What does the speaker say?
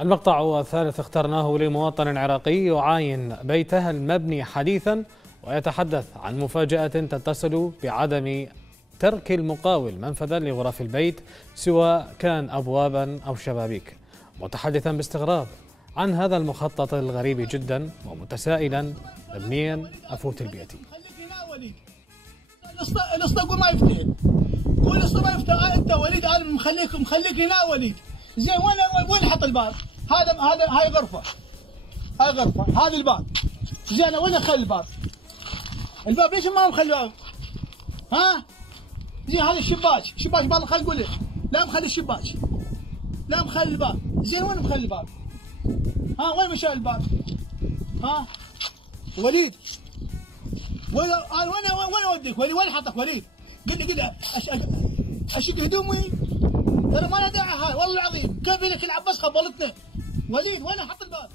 المقطع الثالث اخترناه لمواطن عراقي يعاين بيته المبني حديثا ويتحدث عن مفاجأة تتصل بعدم ترك المقاول منفذا لغرف البيت سواء كان أبوابا أو شبابيك، متحدثا باستغراب عن هذا المخطط الغريب جدا ومتسائلا مبنيا أفوت البيت. الاسطى ما يفتح، قول الاسطى ما يفتح. انت وليد انا مخليك هنا وليد. زين وين حط الباب؟ هاي غرفه، هاي غرفه، هذا الباب. زين وين اخلي الباب؟ الباب ليش ما مخليه؟ ها؟ زين هذا شباك بالله خلي قول لي لا مخلي الشباك، لا مخلي الباب. زين وين مخلي الباب؟ ها وين مشى الباب؟ ها؟ وليد وين اوديك؟ وين حطك وليد؟ قل اشق هدومي ترى ما له داعي. هاي والله العظيم كيف لك العب بس خبلتنا. وليد وين حط الباب؟